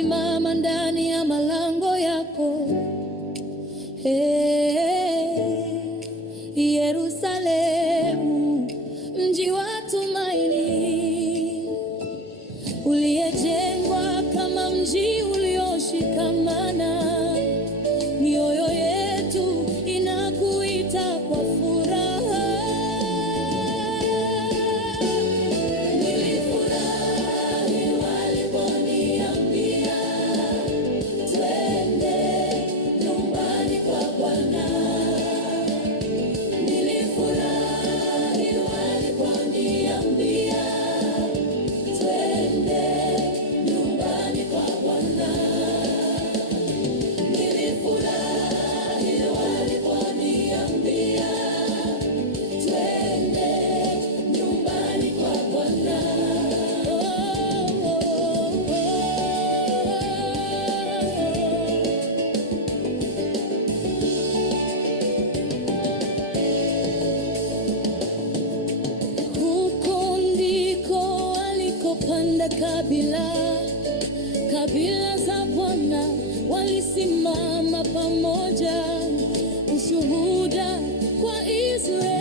walisimama ndani ya malango yako. Yerusalemu, mji wa tumaini, uliyejengwa kama mji ulioshikamana. Mioyo yetu inakuita kwa furaha. Nilifurahi waliponiambia twende nyumbani kwa Bwana. Nilifurahi waliponiambia twende nyumbani kwa Bwana. Nilifurahi waliponiambia twende nyumbani kwa Bwana. Huko ndiko alikopanda kabila za Bwana, walisimama pamoja, ushuhuda kwa Israeli.